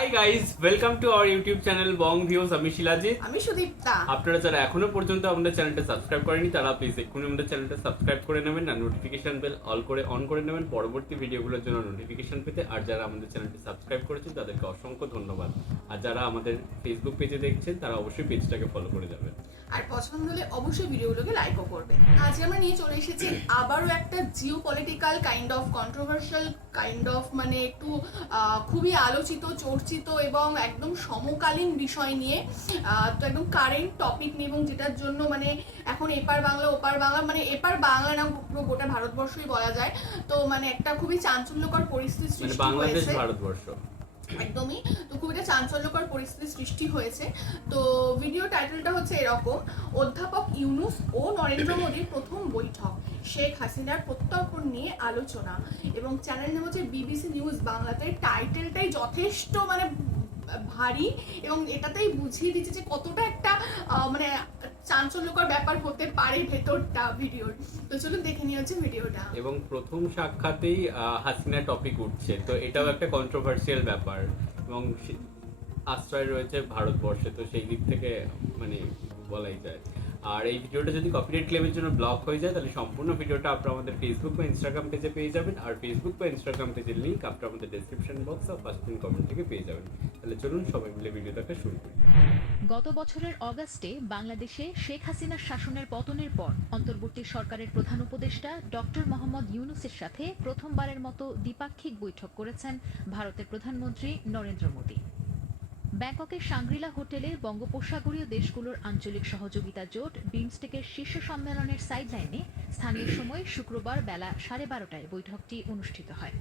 Hi guys, welcome to our YouTube channel Bong views. আমি শিলাজিৎ। আমি সুদীপ্তা। আপনারা যারা এখনো পর্যন্ত আমাদের চ্যানেলটা সাবস্ক্রাইব করেনি তারা প্লিজ এক্ষুনি আমাদের চ্যানেলটা সাবস্ক্রাইব করে নেবেন আর নোটিফিকেশন বেল অন করে নেবেন পরবর্তী ভিডিওগুলোর জন্য নোটিফিকেশন পেতে। আর যারা আমাদের চ্যানেলটি সাবস্ক্রাইব করেছেন তাদেরকে অসংখ্য ধন্যবাদ। আর যারা আমাদের ফেসবুক পেজে দেখছেন তারা অবশ্যই পেজটাকে ফলো করে যাবেন। আর পছন্দ হলে অবশ্যই ভিডিওগুলোকে লাইকও করবে। আজকে আমরা নিয়ে চলে এসেছি আবারও একটা Jio political kind of controversial kind of মানে একটু খুবই আলোচিত চর্চিত এবং একদম সমকালীন বিষয় নিয়ে, তো একদম কারেন্ট টপিক নিয়ে, এবং যেটার জন্য মানে এখন এপার বাংলা ওপার বাংলা, মানে এপার বাংলা না পুরো গোটা ভারতবর্ষই বলা যায়, তো মানে একটা খুবই চাঞ্চল্যকর পরিস্থিতি সৃষ্টি বাংলাদেশ হয়েছে ভারতবর্ষ একদমই। তো খুব একটা চাঞ্চল্যকর পরিস্থিতি সৃষ্টি হয়েছে। তো ভিডিও টাইটেলটা হচ্ছে এরকম: অধ্যাপক ইউনূস ও নরেন্দ্র মোদীর প্রথম বৈঠক, শেখ হাসিনার প্রত্যর্পণ নিয়ে আলোচনা। এবং চ্যানেল নাম হচ্ছে বিবিসি নিউজ বাংলাতে। টাইটেলটাই যথেষ্ট মানে ভারী এবং এটাতেই বুঝিয়ে দিচ্ছে যে কতটা একটা মানে চাঞ্চল্যকর ব্যাপার হতে পারে ভেতরটা ভিডিওর। তো চলুন দেখে নিয়ে হচ্ছে ভিডিওটা। এবং প্রথম সাক্ষাতেই হাসিনা টপিক উঠছে, তো এটাও একটা কন্ট্রোভার্সিয়াল ব্যাপার এবং আশ্রয় রয়েছে ভারতবর্ষে, তো সেই দিক থেকে মানে বলাই যায়। আর এই ভিডিওটা যদি কপিরাইট ক্লেমের জন্য ব্লক হয়ে যায় তাহলে সম্পূর্ণ ভিডিওটা আপনারা আমাদের ফেসবুক বা ইনস্টাগ্রাম পেজে পেয়ে যাবেন। আর ফেসবুক বা ইনস্টাগ্রাম পেজের লিঙ্ক আপনারা আমাদের ডেসক্রিপশন বক্স আর ফার্স্ট পিন কমেন্ট থেকে পেয়ে যাবেন। তাহলে চলুন সবাই মিলে ভিডিওটাকে শুরু করি। গত বছরের অগাস্টে বাংলাদেশে শেখ হাসিনার শাসনের পতনের পর অন্তর্বর্তী সরকারের প্রধান উপদেষ্টা ডক্টর মোহাম্মদ ইউনূসের সাথে প্রথমবারের মতো দ্বিপাক্ষিক বৈঠক করেছেন ভারতের প্রধানমন্ত্রী নরেন্দ্র মোদী। ব্যাংককের সাংগ্রিলা হোটেলে বঙ্গোপসাগরীয় দেশগুলোর আঞ্চলিক সহযোগিতা জোট বিমস্টেকের শীর্ষ সম্মেলনের সাইডলাইনে স্থানীয় সময় শুক্রবার বেলা 12:30টায় বৈঠকটি অনুষ্ঠিত হয়।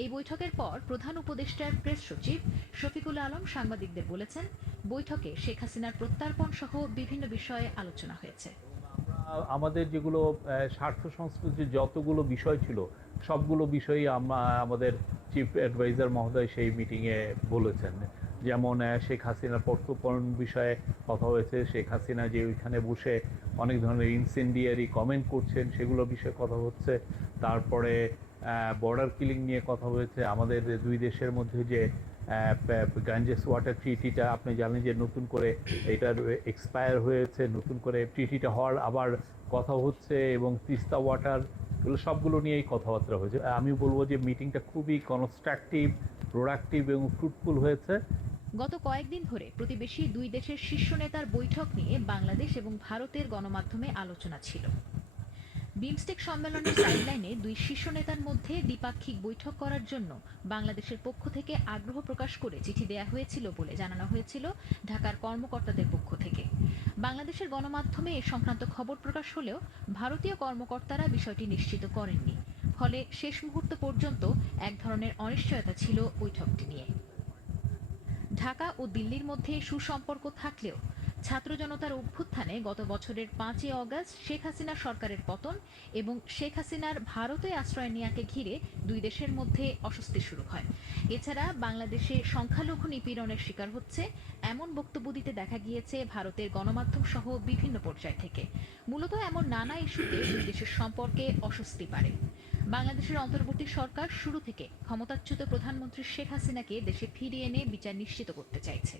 এই বৈঠকের পর প্রধান উপদেষ্টার প্রেস সচিব শফিকুল আলম সাংবাদিকদের বলেছেন, বৈঠকে শেখ হাসিনার প্রত্যর্পণ সহ বিভিন্ন বিষয়ে আলোচনা হয়েছে। আমাদের যেগুলো স্বার্থ সংশ্লিষ্ট যতগুলো বিষয় ছিল সবগুলো বিষয়ই আমাদের চিফ অ্যাডভাইজার মহোদয় সেই মিটিংয়ে বলেছেন। যেমন শেখ হাসিনার প্রত্যর্পণ বিষয়ে কথা হয়েছে, শেখ হাসিনা যে ওইখানে বসে অনেক ধরনের ইনসেন্ডিয়ারি কমেন্ট করছেন সেগুলো বিষয়ে কথা হচ্ছে। তারপরে বর্ডার কিলিং নিয়ে কথা হয়েছে। আমাদের দুই দেশের মধ্যে যে গাঞ্জেস ওয়াটার ট্রিটিটা আপনি জানেন যে নতুন করে এটার এক্সপায়ার হয়েছে, নতুন করে ট্রিটিটা হওয়ার আবার কথা হচ্ছে, এবং তিস্তা ওয়াটার, এগুলো সবগুলো নিয়েই কথাবার্তা হয়েছে। আমি বলবো যে মিটিংটা খুবই কনস্ট্রাকটিভ, প্রোডাক্টিভ এবং ফ্রুটফুল হয়েছে। গত কয়েকদিন ধরে প্রতিবেশী দুই দেশের শীর্ষ নেতার বৈঠক নিয়ে বাংলাদেশ এবং ভারতের গণমাধ্যমে আলোচনা ছিল। বিমস্টেক সম্মেলনের সাইডলাইনে দুই শীর্ষ নেতার মধ্যে দ্বিপাক্ষিক বৈঠক করার জন্য বাংলাদেশের পক্ষ থেকে আগ্রহ প্রকাশ করে চিঠি দেয়া হয়েছিল বলে জানানো হয়েছিল ঢাকার কর্মকর্তাদের পক্ষ থেকে। বাংলাদেশের গণমাধ্যমে এ সংক্রান্ত খবর প্রকাশ হলেও ভারতীয় কর্মকর্তারা বিষয়টি নিশ্চিত করেননি। ফলে শেষ মুহূর্ত পর্যন্ত এক ধরনের অনিশ্চয়তা ছিল বৈঠকটি নিয়ে। ঢাকা ও দিল্লির মধ্যে সুসম্পর্ক থাকলেও ছাত্র জনতার অভ্যুত্থানে গত বছরের 5ই অগাস্ট শেখ হাসিনা সরকারের পতন এবং শেখ হাসিনার ভারতে আশ্রয় নেয়াকে ঘিরে দুই দেশের মধ্যে অস্বস্তি শুরু হয়। এছাড়া বাংলাদেশে সংখ্যালঘু নিপীড়নের শিকার হচ্ছে এমন বক্তব্য দিতে দেখা গিয়েছে ভারতের গণমাধ্যম সহ বিভিন্ন পর্যায় থেকে। মূলত এমন নানা ইস্যুতে দুই দেশের সম্পর্কে অস্বস্তি বাড়ে। বাংলাদেশের অন্তর্বর্তী সরকার শুরু থেকে ক্ষমতাচ্যুত প্রধানমন্ত্রী শেখ হাসিনাকে দেশে ফিরিয়ে এনে বিচার নিশ্চিত করতে চাইছে।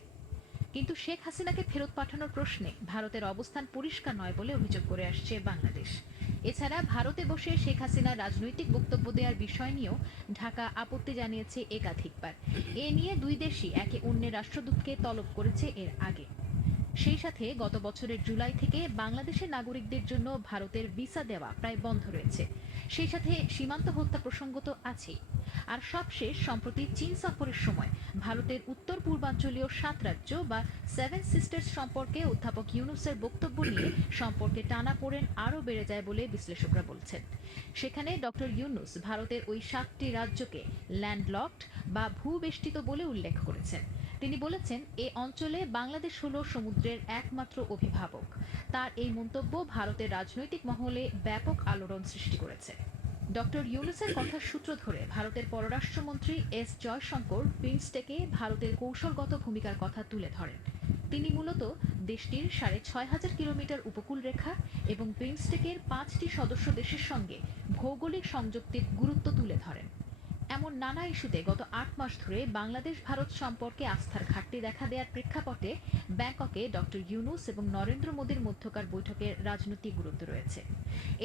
কিন্তু শেখ হাসিনাকে ফেরত পাঠানোর প্রশ্নে ভারতের অবস্থান পরিষ্কার নয় বলে অভিযোগ করে আসছে বাংলাদেশ। এছাড়া ভারতে বসে শেখ হাসিনার রাজনৈতিক বক্তব্য দেওয়ার বিষয় নিয়েও ঢাকা আপত্তি জানিয়েছে একাধিকবার। এ নিয়ে দুই দেশই একে অন্যের রাষ্ট্রদূতকে তলব করেছে এর আগে। সেই সাথে গত বছরের জুলাই থেকে বাংলাদেশের নাগরিকদের জন্য ভারতের ভিসা দেওয়া প্রায় বন্ধ রয়েছে। সেই সাথে সীমান্ত হত্যা প্রসঙ্গ তো আছেই। আর সবশেষ সম্প্রতি চীন সফরের সময় ভারতের উত্তর পূর্বাঞ্চলীয় 7 রাজ্য বা 7 সিস্টার্স সম্পর্কে অধ্যাপক ইউনূসের বক্তব্য নিয়ে সম্পর্কে টানাপোড়েন আরও বেড়ে যায় বলে বিশ্লেষকরা বলছেন। সেখানে ডক্টর ইউনূস ভারতের ওই 7টি রাজ্যকে ল্যান্ডলকড বা ভূবেষ্টিত বলে উল্লেখ করেছেন। তিনি বলেছেন, এ অঞ্চলে বাংলাদেশ হল সমুদ্রের একমাত্র অভিভাবক। তার এই মন্তব্য ভারতের রাজনৈতিক মহলে ব্যাপক আলোড়ন সৃষ্টি করেছে। ডক্টর ইউনূসের কথার সূত্র ধরে ভারতের পররাষ্ট্রমন্ত্রী এস জয়শঙ্কর বিমস্টেকে ভারতের কৌশলগত ভূমিকার কথা তুলে ধরেন। তিনি মূলত দেশটির 6,500 কিলোমিটার উপকূল রেখা এবং বিমস্টেকের 5টি সদস্য দেশের সঙ্গে ভৌগোলিক সংযুক্তির গুরুত্ব তুলে ধরেন। এমন নানা ইস্যুতে গত ৮ মাস ধরে বাংলাদেশ ভারত সম্পর্কে আস্থার ঘাটতি দেখা দেওয়ার প্রেক্ষাপটে ব্যাংককে ডক্টর ইউনূস এবং নরেন্দ্র মোদীর মধ্যকার বৈঠকের রাজনৈতিক গুরুত্ব রয়েছে।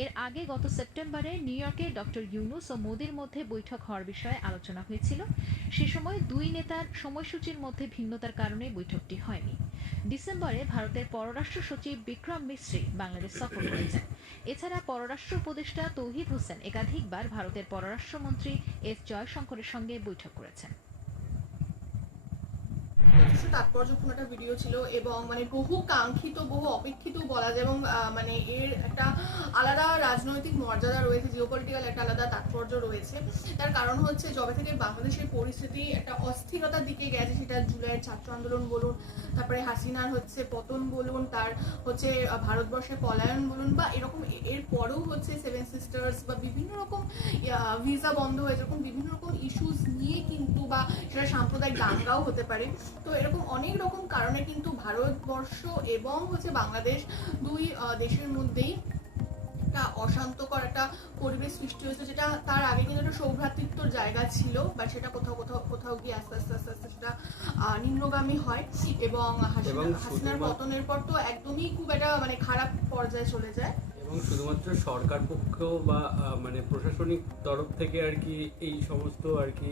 এর আগে গত সেপ্টেম্বরে নিউ ইয়র্কে ডক্টর ইউনূস ও মোদীর মধ্যে বৈঠক হওয়ার বিষয়ে আলোচনা হয়েছিল। সে সময় দুই নেতার সময়সূচির মধ্যে ভিন্নতার কারণে বৈঠকটি হয়নি। ডিসেম্বরে ভারতের পররাষ্ট্র সচিব বিক্রম মিশ্রি বাংলাদেশ সফর করেছেন। এছাড়া পররাষ্ট্র উপদেষ্টা তৌহিদ হোসেন একাধিকবার ভারতের পররাষ্ট্রমন্ত্রী এস জয়শঙ্করের সঙ্গে বৈঠক করেছেন। যথেষ্ট তাৎপর্যপূর্ণ একটা ভিডিও ছিল এবং মানে বহু কাঙ্ক্ষিত, বহু অপেক্ষিত বলা যায়, এবং মানে এর একটা আলাদা রাজনৈতিক মর্যাদা রয়েছে, জিওপলিটিক্যাল একটা আলাদা তাৎপর্য রয়েছে। তার কারণ হচ্ছে যবে থেকে বাংলাদেশের পরিস্থিতি একটা অস্থিরতার দিকে গেছে, সেটা জুলাইয়ের ছাত্র আন্দোলন বলুন, তারপরে হাসিনার হচ্ছে পতন বলুন, তার হচ্ছে ভারতবর্ষের পলায়ন বলুন, বা এরকম এর পরেও হচ্ছে সেভেন সিস্টার্স বা বিভিন্ন রকম ভিসা বন্ধ হয়েছে, এরকম বিভিন্ন রকম ইস্যুস নিয়ে কিন্তু, বা সেটা সাম্প্রদায়িক দাঙ্গাও হতে পারে। তো এরকম অনেক রকম কারণে কিন্তু ভারতবর্ষ এবং হচ্ছে বাংলাদেশ দুই দেশের মধ্যেই একটা অশান্তকর একটা পরিবেশ সৃষ্টি হয়েছে, যেটা তার আগে কিন্তু একটা সৌভ্রাতৃত্বর জায়গা ছিল, বা সেটা কোথাও কোথাও কোথাও গিয়ে আস্তে আস্তে আস্তে আস্তে সেটা নিম্নগামী হয়, এবং হাসিনার পতনের পর তো একদমই খুব একটা মানে খারাপ পর্যায়ে চলে যায়। এবং শুধুমাত্র সরকার পক্ষেও বা মানে প্রশাসনিক তরফ থেকে আর কি এই সমস্ত আর কি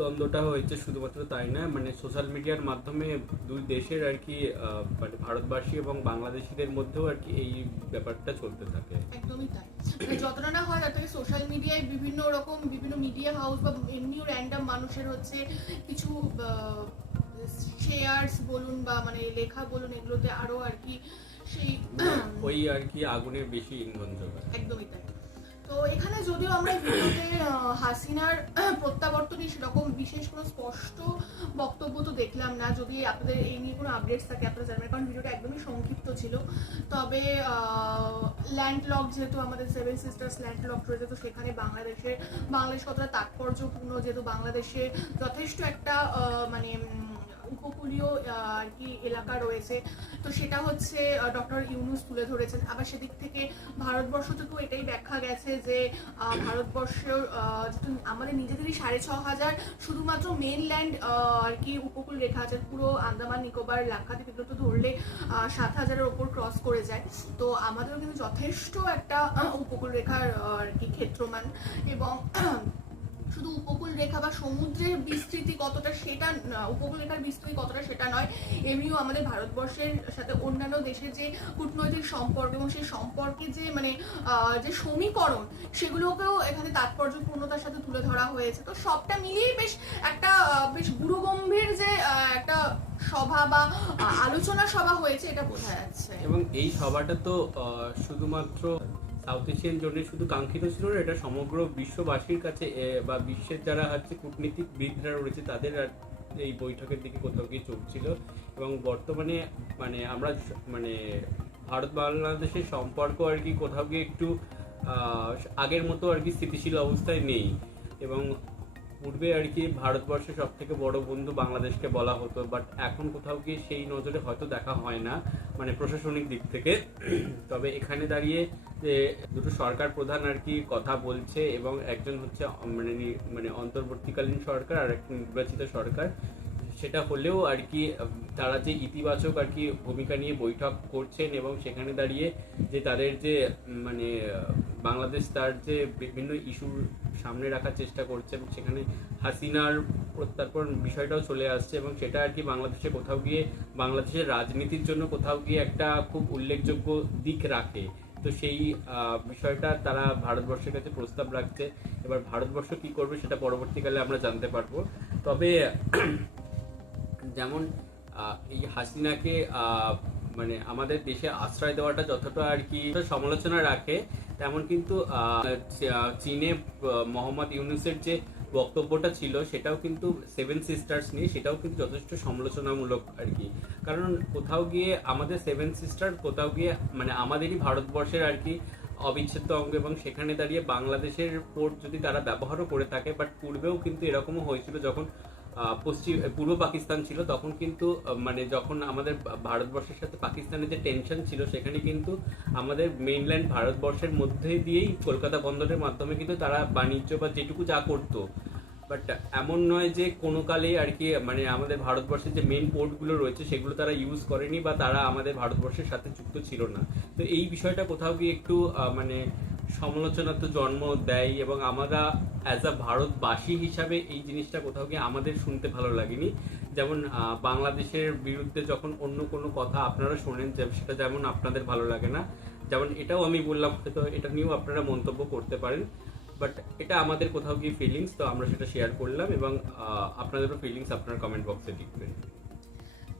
দ্বন্দ্বটা হয়েছে, শুধুমাত্র তাই না, মানে সোশ্যাল মিডিয়ার মাধ্যমে দুই দেশের আর কি মানে ভারতবাসী এবং বাংলাদেশিদের মধ্যেও আর কি এই ব্যাপারটা চলতে থাকে। একদমই তাই, মানে যতটা না হয় তার থেকে সোশ্যাল মিডিয়ায় বিভিন্ন রকম বিভিন্ন মিডিয়া হাউস বা এমনিও র্যান্ডম মানুষের হচ্ছে কিছু শেয়ার্স বলুন বা মানে লেখা বলুন, এগুলোতে আরো আর কি সেই ওই আর কি আগুনের বেশি ইন্ধন যোগায়। একদমই তাই। তো এখানে যদিও আমরা ভিডিওতে হাসিনার প্রত্যাবর্তনে সেরকম বিশেষ কোনো স্পষ্ট বক্তব্য তো দেখলাম না, যদি আপনাদের এই নিয়ে কোনো আপডেটস থাকে আপনারা জানবেন, কারণ ভিডিওটা একদমই সংক্ষিপ্ত ছিল। তবে ল্যান্ডলক, যেহেতু আমাদের সেভেন সিস্টার্স ল্যান্ডলক রয়েছে, তো সেখানে বাংলাদেশ কতটা তাৎপর্যপূর্ণ, যেহেতু বাংলাদেশে যথেষ্ট একটা মানে উপকূলীয় আর কি এলাকা রয়েছে, তো সেটা হচ্ছে ডক্টর ইউনূস তুলে ধরেছেন। আবার সেদিক থেকে ভারতবর্ষ থেকেও এটাই ব্যাখ্যা গেছে যে ভারতবর্ষের আমাদের নিজেদেরই 6,500 শুধুমাত্র মেনল্যান্ড আর কি উপকূল রেখা আছে, পুরো আন্দামান নিকোবর লাক্ষাদ্বীপ এগুলো তো ধরলে 7,000-এর ওপর ক্রস করে যায়। তো আমাদেরও কিন্তু যথেষ্ট একটা উপকূল রেখার আর কি ক্ষেত্রমান, এবং শুধু উপকূল রেখা বা সমুদ্রের বিস্তৃতি কতটা সেটা, উপকূল রেখার বিস্তৃতি কতটা সেটা নয়, এমনিও আমাদের ভারতবর্ষের সাথে অন্যান্য দেশের যে কূটনৈতিক সম্পর্ক এবং সেই সম্পর্কে যে মানে যে সমীকরণ, সেগুলোকেও এখানে তাৎপর্যপূর্ণতার সাথে তুলে ধরা হয়েছে। তো সবটা মিলিয়েই বেশ গুরুগম্ভীর যে একটা সভা বা আলোচনা সভা হয়েছে, এটা বোঝা যাচ্ছে। এবং এই সভাটা তো শুধুমাত্র সাউথ এশিয়ান জোনে শুধু কাঙ্ক্ষিত ছিল না, এটা সমগ্র বিশ্ববাসীর কাছে বা বিশ্বের যারা হচ্ছে কূটনীতিকবিদরা রয়েছে তাদের এই বৈঠকের দিকে কোথাও গিয়ে চোখ ছিল। এবং বর্তমানে মানে আমরা মানে ভারত বাংলাদেশের সম্পর্ক আর কি কোথাও গিয়ে একটু আগের মতো আর কি স্থিতিশীল অবস্থায় নেই, এবং পূর্বে আর কি ভারতবর্ষের সব থেকে বড় বন্ধু বাংলাদেশকে বলা হতো, বাট এখন কোথাও গিয়ে সেই নজরে হয়তো দেখা হয় না মানে প্রশাসনিক দিক থেকে। তবে এখানে দাঁড়িয়ে যে দুটো সরকার প্রধান আর কি কথা বলছে, এবং একজন হচ্ছে মানে অন্তর্বর্তীকালীন সরকার আর একটা নির্বাচিত সরকার, সেটা হলেও আর কি তারা যে ইতিবাচক আর কি ভূমিকা নিয়ে বৈঠক করছেন, এবং সেখানে দাঁড়িয়ে যে তাদের যে মানে বাংলাদেশ তার যে বিভিন্ন ইস্যু সামনে রাখার চেষ্টা করছে, এবং সেখানে হাসিনার প্রত্যর্পণ বিষয়টাও চলে আসছে, এবং সেটা আর কি বাংলাদেশে কোথাও গিয়ে বাংলাদেশের রাজনীতির জন্য কোথাও গিয়ে একটা খুব উল্লেখযোগ্য দিক রাখে। তো সেই বিষয়টা তারা ভারতবর্ষের কাছে প্রস্তাব রাখছে। এবার ভারতবর্ষ কি করবে সেটা পরবর্তীকালে আমরা জানতে পারবো। তবে যেমন এই হাসিনাকে মানে আমাদের দেশে আশ্রয় দেওয়াটা যতটা আর কি সমালোচনা রাখে, তেমন কিন্তু চীনে মোহাম্মদ ইউনূসের যে বক্তব্যটা ছিল সেটাও কিন্তু সেভেন সিস্টার্স নিয়ে, সেটাও কিন্তু যথেষ্ট সমালোচনামূলক আর কি। কারণ কোথাও গিয়ে আমাদের সেভেন সিস্টার কোথাও গিয়ে মানে আমাদেরই ভারতবর্ষের আর কি অবিচ্ছেদ্য অঙ্গ, এবং সেখানে দাঁড়িয়ে বাংলাদেশের পোর্ট যদি তারা ব্যবহারও করে থাকে, বাট পূর্বেও কিন্তু এরকমও হয়েছিল যখন পূর্ব পাকিস্তান ছিল, তখন কিন্তু মানে যখন আমাদের ভারতবর্ষের সাথে পাকিস্তানের যে টেনশন ছিল, সেখানে কিন্তু আমাদের মেইনল্যান্ড ভারতবর্ষের মধ্যে দিয়েই কলকাতা বন্দরের মাধ্যমে কিন্তু তারা বাণিজ্য বা যেটুকু যা করতো বাট এমন নয় যে কোনো কালেই আর কি মানে আমাদের ভারতবর্ষের যে মেন পোর্টগুলো রয়েছে সেগুলো তারা ইউজ করেনি বা তারা আমাদের ভারতবর্ষের সাথে যুক্ত ছিল না। তো এই বিষয়টা কোথাও গিয়ে একটু মানে সমালোচনা তো জন্ম দেয়, এবং আমরা অ্যাজ আ ভারতবাসী হিসাবে এই জিনিসটা কোথাও গিয়ে আমাদের শুনতে ভালো লাগেনি। যেমন বাংলাদেশের বিরুদ্ধে যখন অন্য কোনো কথা আপনারা শোনেন সেটা যেমন আপনাদের ভালো লাগে না, যেমন এটাও আমি বললাম, হয়তো এটা নিয়েও আপনারা মন্তব্য করতে পারেন, বাট এটা আমাদের কোথাও গিয়ে ফিলিংস, তো আমরা সেটা শেয়ার করলাম, এবং আপনাদেরও ফিলিংস আপনার কমেন্ট বক্সে লিখবেন।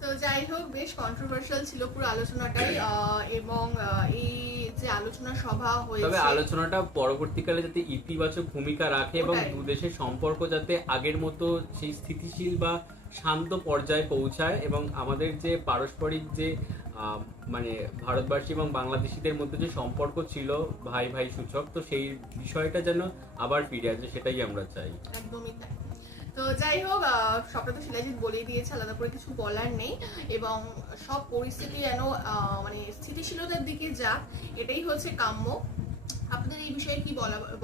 তো যাই হোক, বেশ কন্ট্রোভার্সিয়াল ছিল পুরো আলোচনাটাই, এবং এই যে আলোচনা সভা হয়েছে, তবে আলোচনাটা পরবর্তীকালে যাতে ইতিবাচক ভূমিকা রাখে এবং ওটাই। দু দেশের সম্পর্ক যাতে আগের মতো সেই স্থিতিশীল বা শান্ত পর্যায়ে পৌঁছায়, এবং আমাদের যে পারস্পরিক যে মানে ভারতবাসী এবং বাংলাদেশিদের মধ্যে যে সম্পর্ক ছিল ভাই ভাই সূচক, তো সেই বিষয়টা যেন আবার ফিরে আসে, সেটাই আমরা চাই। একদমই তাই। তো যাই হোক, সবটা তো শিলাজিৎ বলেই দিয়েছে, আলাদা করে কিছু বলার নেই, এবং সব পরিস্থিতি যেন মানে স্থিতিশীলতার দিকে যাক, এটাই হচ্ছে কাম্য। আপনাদের এই বিষয়ে কি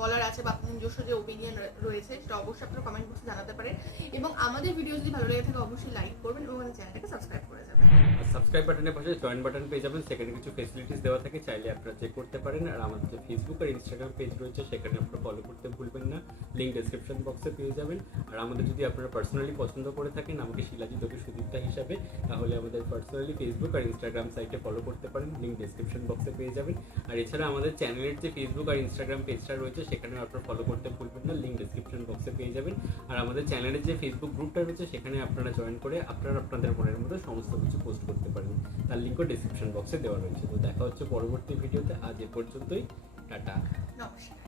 বলার আছে, বা আপনাদের নিজস্ব যে ওপিনিয়ন রয়েছে সেটা অবশ্যই আপনারা কমেন্ট বক্সে জানাতে পারেন, এবং আমাদের ভিডিও যদি ভালো লেগে থাকে অবশ্যই লাইক করবেন এবং আমাদের চ্যানেলটাকে সাবস্ক্রাইব করে যাবেন। সাবস্ক্রাইব বাটনের পাশে জয়েন বাটন পেয়ে যাবেন, সেখানে কিছু ফেসিলিটিস দেওয়া থাকে, চাইলে আপনারা চেক করতে পারেন। আর আমাদের যে ফেসবুক আর ইনস্টাগ্রাম পেজ রয়েছে সেখানে আপনারা ফলো করতে ভুলবেন না, লিঙ্ক ডেসক্রিপশন বক্সে পেয়ে যাবেন। আর আমাদের যদি আপনারা পার্সোনালি পছন্দ করে থাকেন আমাকে শিলাজিৎ ওকে সুদীপ্তা হিসাবে, তাহলে আমাদের পার্সোনালি ফেসবুক আর ইনস্টাগ্রাম সাইটে ফলো করতে পারেন, লিঙ্ক ডেসক্রিপশন বক্সে পেয়ে যাবেন। আর এছাড়া আমাদের চ্যানেলের যে ফেসবুক আর ইনস্টাগ্রাম পেজটা রয়েছে সেখানে আপনারা ফলো করতে ভুলবেন না, লিঙ্ক ডেসক্রিপশন বক্সে পেয়ে যাবেন। আর আমাদের চ্যানেলের যে ফেসবুক গ্রুপটা রয়েছে সেখানে আপনারা জয়েন করে আপনারা আপনাদের মনের মতো সমস্ত কিছু পোস্ট করতে পারেন, তার লিঙ্কও ডেসক্রিপশন বক্সে দেওয়া রয়েছে। তো দেখা হচ্ছে পরবর্তী ভিডিওতে, আজ এ পর্যন্তই, টাটা। নমস্কার।